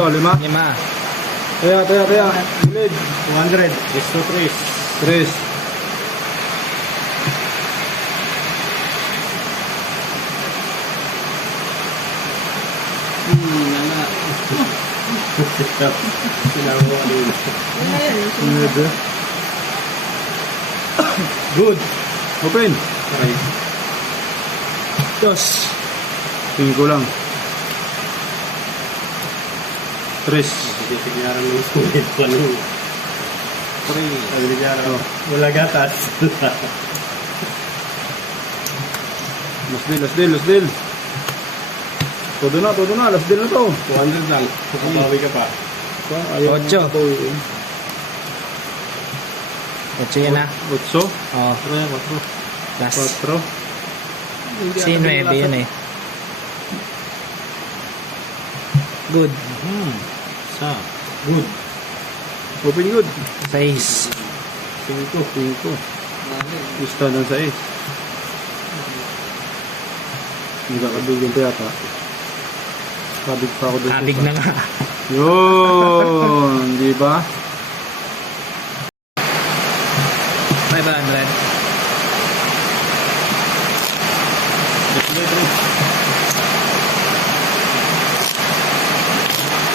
Oh, 5. 5. Taya. Ulit. 200. Gusto 3. 3. Good. Open. Okay. 2. 5 lang. 3. Signaran ng sulit pa nung 3. Wala gatas. Last deal. Todo na. Last deal na to. 200 lang. Kumabawi ka pa. Ayaw 8. na to, eh. 8 yan na. 8. Oh. 4. Last. Si 9 yun eh. Good. Good. Open good. 6. 5. Gusto ng 6. Nagkakabigan pa yata. Kabig pa ako doon. Kabig na nga. Yun. Di ba? 500.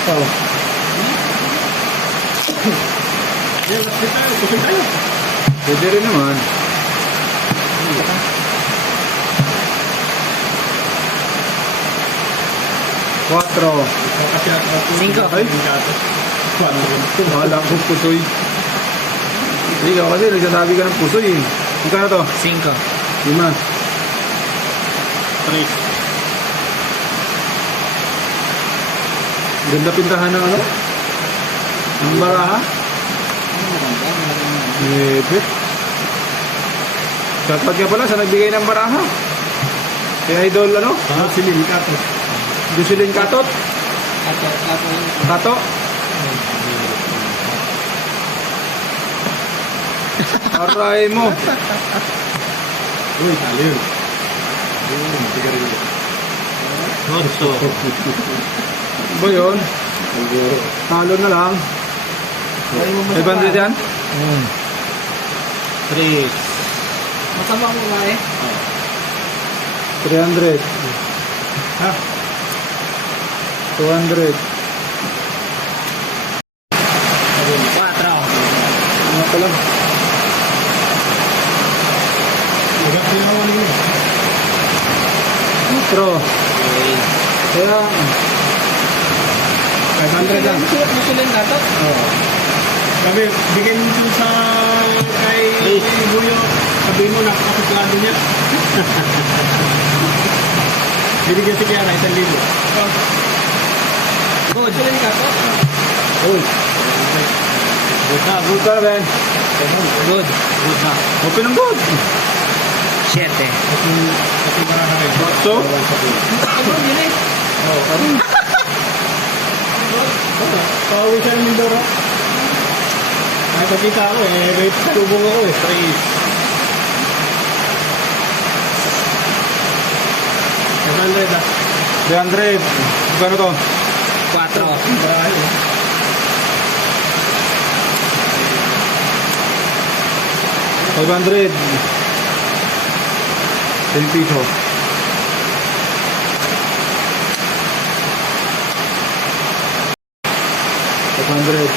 Oh. Pwede rin naman. 4. 5. Ay, mahala akong pusoy. Ikaw kasi nagsasabi ka ng pusoy eh. Magkano to? 5. 5. 3. Ganda pintahan ng ano? Ang baraha? Ebe. Shoutout nga pala sa nagbigay ng baraha. Kay Idol ano? Silin kato. Jocelyn Katot? Kato? Aray mo. Uy, talo yun. Norso. Ba yun? Talo na lang. 500 yan? 3. Masama mo nga eh. 300. Ha? 200. 4. Ano pa lang? Ugat ko yung ano yun. 4. Kaya 500 lang. Musulin ka to? oh, Sabi, bigyan mo sa kay Buyo. Sabihin mo, napakasuplado niya. Binigyan si Kiara, 1,000. Good. Musulin ka to? uy. Good ka Ben. Good. Open ang good. 7. Kasi baraha rin. So? Ano yun eh? Pauwi siya ng Mindoro. Ay, pagkita ako eh. May tubong ako eh. 3. 300. Gano to? 4. Baraha yun. 500. 10 piso. 500.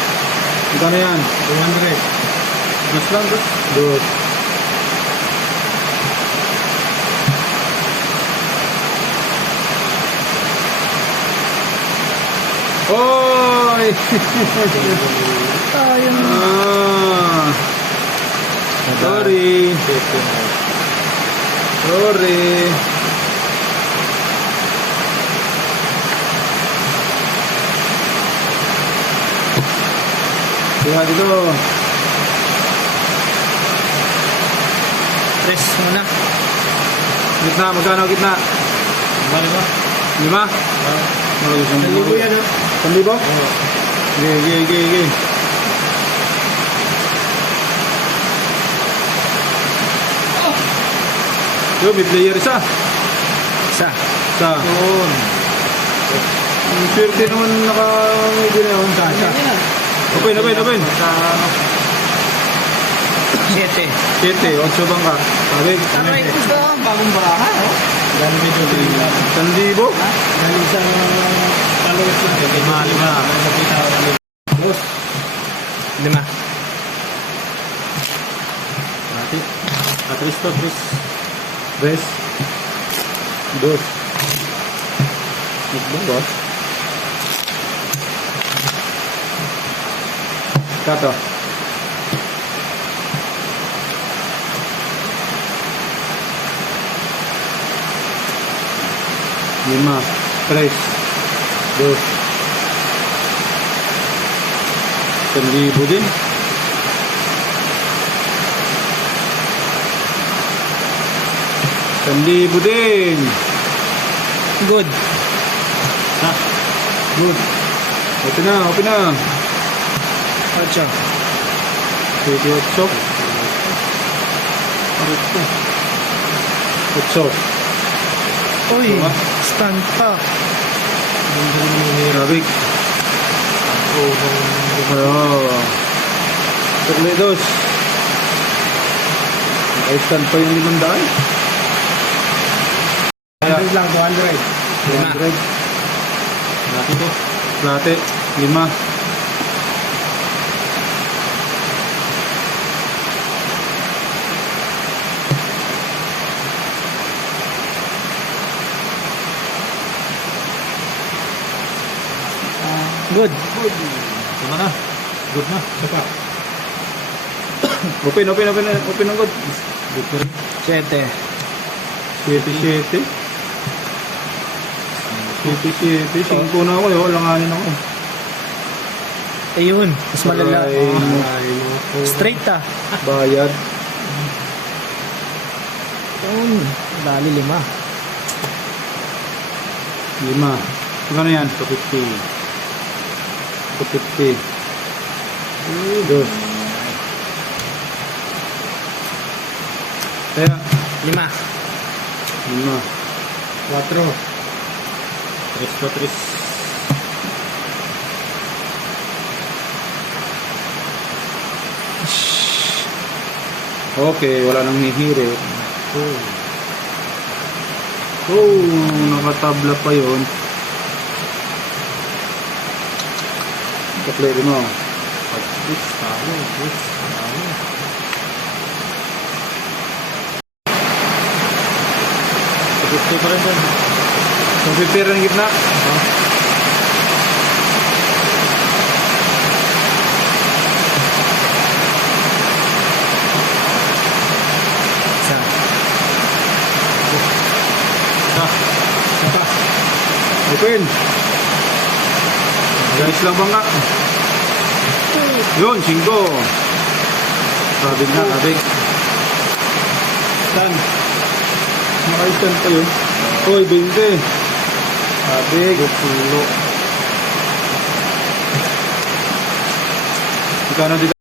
Magkano yan? 200. Mas lang to? Good. Oy! Ayun. Ah. Sorry. Diba dito? 3 muna. Gitna, magkano gitna? Bali ba? 5? Nalibo yan ha? 1,000? Sige. Yo, may player isa. Isa. Yun. Ang swerte naman Open. Sa ano. 7. 7, 8 bangka. Sabik. Aray, gusto ko ang bagong baraha, oh. Galing dito sa ila. 1,000. Galing sa followers natin. 5. Nakita ko namin. Boss. 5. Mati. Atris to, Tris. Res. 2. Ikbong, boss. Kato. 5, 3, 2. 1,000 din. 1,000 din. Good. Ha? Good. Open na. 8. 28. 8. Uy, Tama. stand pa. Sabik. Oh. Terledos. Naka-stand pa yung 500. 100 lang, 200. 200. Lati to. Lati. 5. Good. Tama na. Good na. Saka. Open ang good. Good pa rin. 7. 7. 5 na ako eh. Langanin ako. Ayun, mas malala. Ay, Straight ah. bayad. Ayun, dali 5. 5. Magkano yan? 250. 250. 2. Kaya, 5. 5. 4. 3. Okay, wala nang hihiri. Oh, nakatabla pa yun. Kaplay mo. Gusto pa rin doon. Kung prepare ng gitna. Isa. Saka. Open. Guys lang bangka. Yun, 5. Sabig na, sabig. Stand. Naka-stand pa yun. Uy, 20. Sabig. 10. Magkano dito?